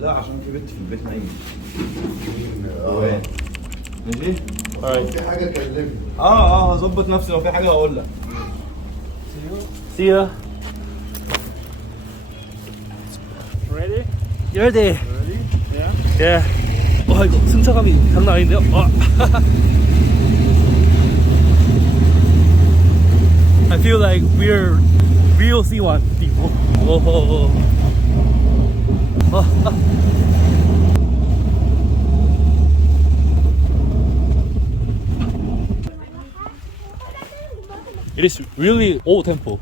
لا عشان في بنت في البيت نايمه ماشي في حاجه كلمني اه اه هظبط نفسي لو في حاجه هقول لك See ya. Ready? You're there. Ready? Yeah. 예. 와 이거 승차감이 장난 아닌데요? 와. I feel like we're real C1 people. Oh. It is really old temple.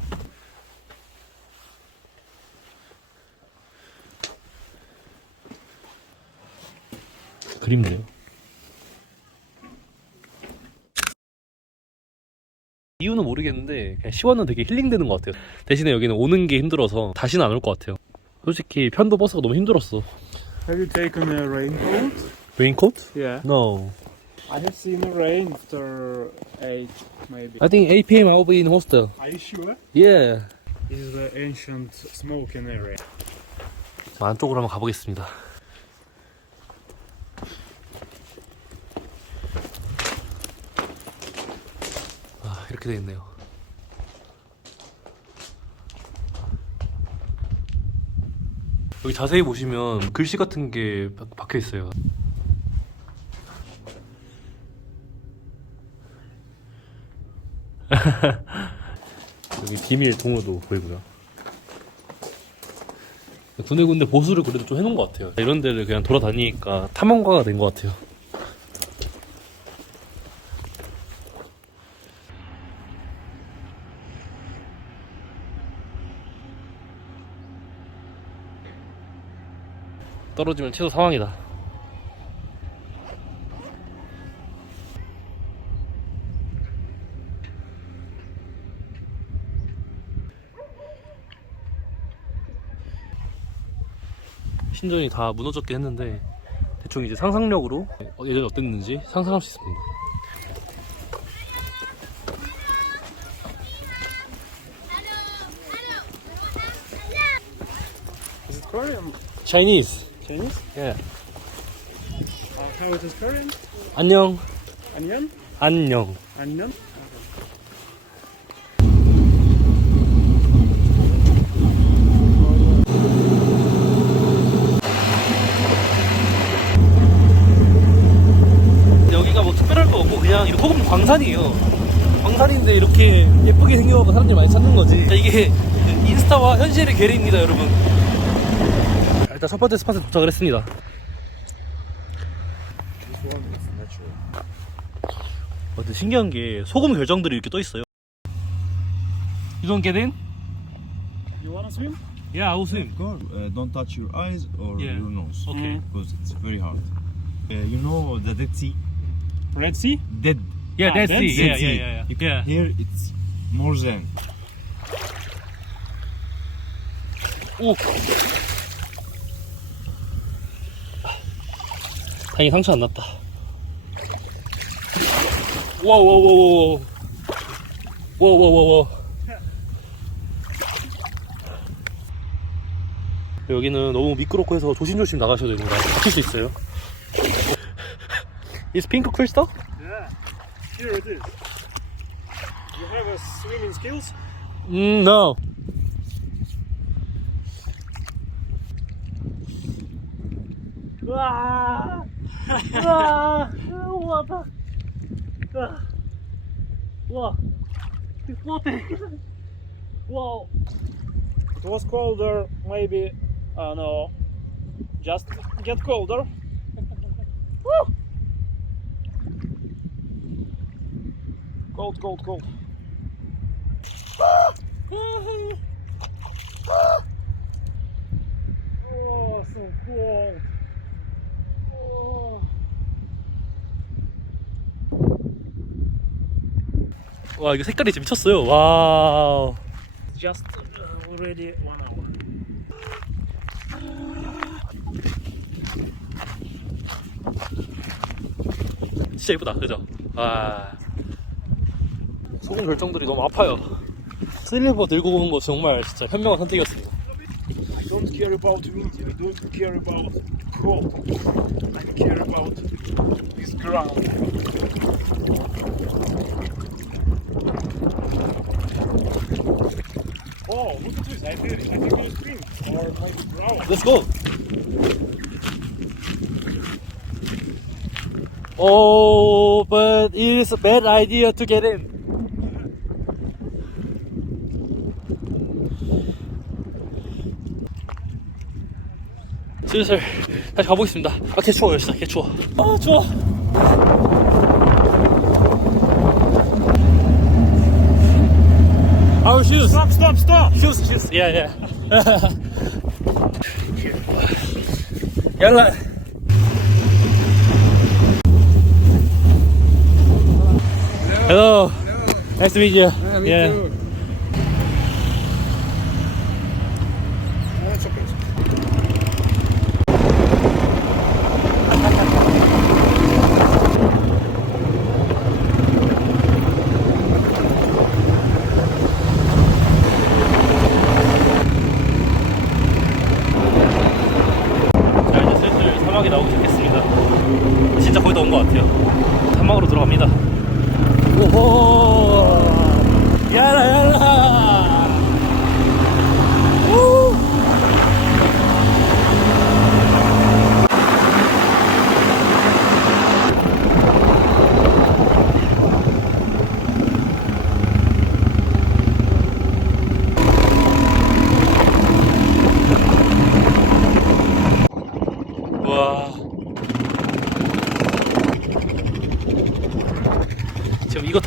그림네요. 이유는 모르겠는데 그냥 시원은 되게 힐링되는 것 같아요. 대신에 여기는 오는 게 힘들어서 다시는 안 올 것 같아요. 솔직히 편도 버스가 너무 힘들었어. Have you taken a raincoat? Raincoat? Yeah. No. I have seen the rain after 8 maybe. I think 8 p.m. I'll be in hostel. Are you sure? Yeah. This is the ancient smoking area. 안쪽으로 한번 가보겠습니다. 아, 이렇게 돼 있네요. 여기 자세히 보시면 글씨 같은 게 박- 박혀 있어요. 여기 비밀 통로도 보이고요. 군데군데 보수를 그래도 좀 해놓은 것 같아요. 이런 데를 그냥 돌아다니니까 탐험가가 된 것 같아요. 떨어지면 최소 사망이다. 신전이 다 무너졌긴 했는데 대충 이제 상상력으로 예전에 어땠는지 상상할 수 있습니다. Chinese. Chinese? Yeah. Uh, how is Korean? 안녕. Onion? 안녕. Onion? 여기가 뭐 특별할 거 없고 그냥 이렇게 소금 광산이에요. 광산인데 이렇게 예쁘게 생겨서 사람들이 많이 찾는 거지. 이게 인스타와 현실의 괴리입니다, 여러분. 일단 첫 번째 스팟에 도착을 했습니다. 어, 근데 신기한 게 소금 결정들이 이렇게 떠 있어요. You don't get in? You wanna swim? Yeah, I'll swim. God, uh, don't touch your eyes or Yeah. your nose Okay. because it's very hard uh, you know the Dead Sea Red Sea? dead Yeah, Ah, that's it. it. Yeah, yeah, yeah, yeah. You yeah. here it's more than 오. 다행히 상처 안 났다. 와와와와와. 와와와와. 여기는 너무 미끄럽고 해서 조심조심 나가셔야 됩니다. 다칠 수 있어요. Is pink crystal? Yeah. Here it is. You have a swimming skills? Mm, no. 와, 啊！我操！啊！哇！It's floating! wow! It was colder, maybe, I don't know, just get colder. Woo! Cold, cold, cold. oh, so cold! Oh. 와, 이거 색깔이 진짜 미쳤어요. 와우. Just uh, already one hour. 진짜 예쁘다, 그죠? 와. 소금 결정들이 너무 아파요. 슬리버 들고 오는 거 정말 진짜 현명한 선택이었습니다. I don't care about wind. I don't care about cold. I care about this ground. Oh, look at this. I it. I think it's green or maybe brown. Let's go. Oh, but it is a bad idea to get in. 슬슬 다시 가보겠습니다. 아, 개 추워요, 진짜 개 추워. 아, 추워. Our shoes. Stop, stop, stop. Shoes, shoes. Yeah, yeah. Yalla. Hello. Hello. Nice to meet you. Yeah. 자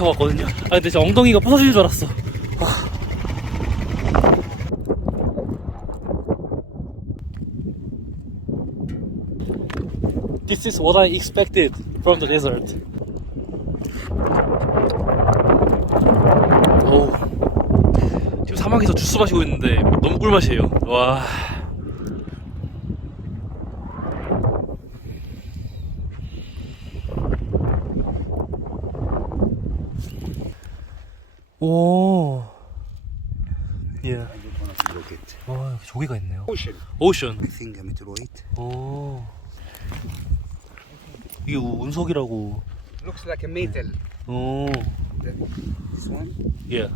타고 왔거든요. 아 근데 진짜 엉덩이가 부서지는 줄 알았어. 와. This is what I expected from the desert. 어우. 지금 사막에서 주스 마시고 있는데 너무 꿀맛이에요. 와 오. 예. 와, 여기 조개가 있네요. Ocean. 오션. I think a meteorite. 오. 이게 운석이라고. Looks like a metal. 오. This one. 예.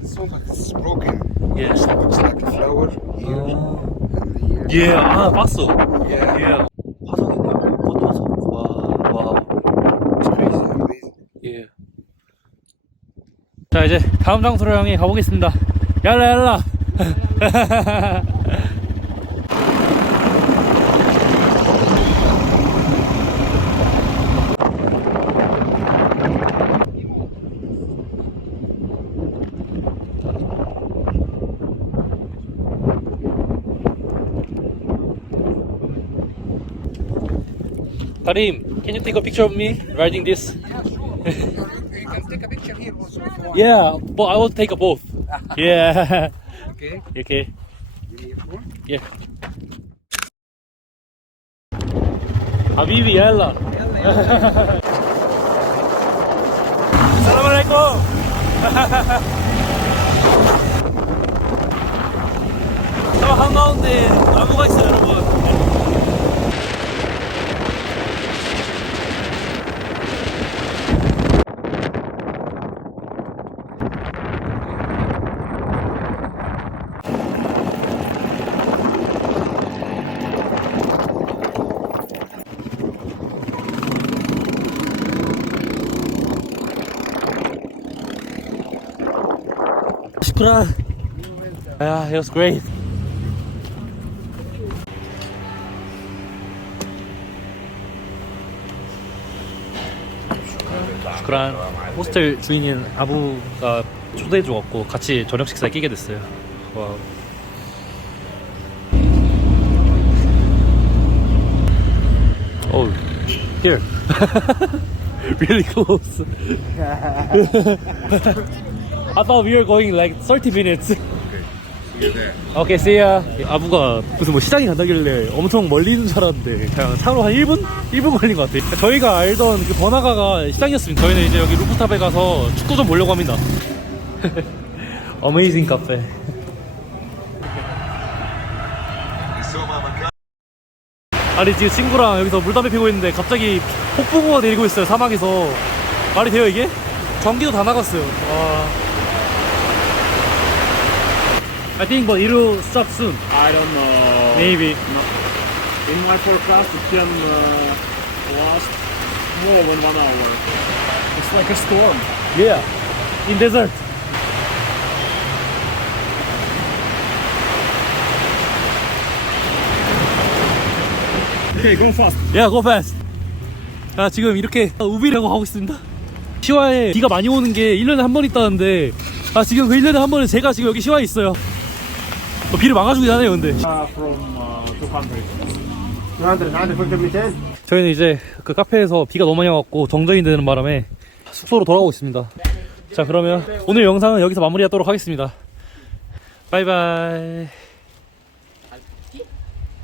This one is broken. 예. Looks like a flower here 오. and here. 예. 아, 봤어. Yeah. 예. 화석 있네요. 꽃 화석. 와, 와. It's crazy, amazing. 예. 자, 이제 다음 장소로 향해 가보겠습니다. 얄라, 얄라. Karim, can you take a picture of me riding this? Can take a picture here also. If you want. Yeah, but I will take a both. yeah. Okay. Okay. Yeah. me your phone. Yeah. حبيبي يلا يلا يلا السلام عليكم صباح الماضي 프랑. 아, it was great. 그란 호스텔 주인인 아부가 초대해 주었고 같이 저녁 식사에 끼게 됐어요. 와우. Here. really close. I thought we were going like 30 minutes. 오케이, see ya. 아부가 무슨 뭐 시장에 간다길래 엄청 멀리 있는 줄 알았는데 그냥 차로 한 1분? 1분 걸린 것 같아요. 저희가 알던 그 번화가가 시장이었습니다. 저희는 이제 여기 루프탑에 가서 축구 좀 보려고 합니다. 어메이징 카페. 아니 지금 친구랑 여기서 물담배 피고 있는데 갑자기 폭풍우가 내리고 있어요 사막에서 말이 돼요 이게? 전기도 다 나갔어요 와 I think but it will stop soon I don't know. maybe In my forecast, it can uh, last more than one hour. It's like a storm. yeah in desert Okay, go fast. Yeah, go fast. 자, 지금 이렇게 우비라고 하고 있습니다. 시화에 비가 많이 오는 게 1년에 한 번 있다는데, 아, 지금 그 1년에 한 번에 제가 지금 여기 시화에 있어요. 어, 비를 막아주긴 하네요, 근데. Uh, from uh, 200. 저희는 이제 그 카페에서 비가 너무 많이 와갖고 정전이 되는 바람에 숙소로 돌아가고 있습니다. 자, 그러면 오늘 영상은 여기서 마무리하도록 하겠습니다. 바이바이.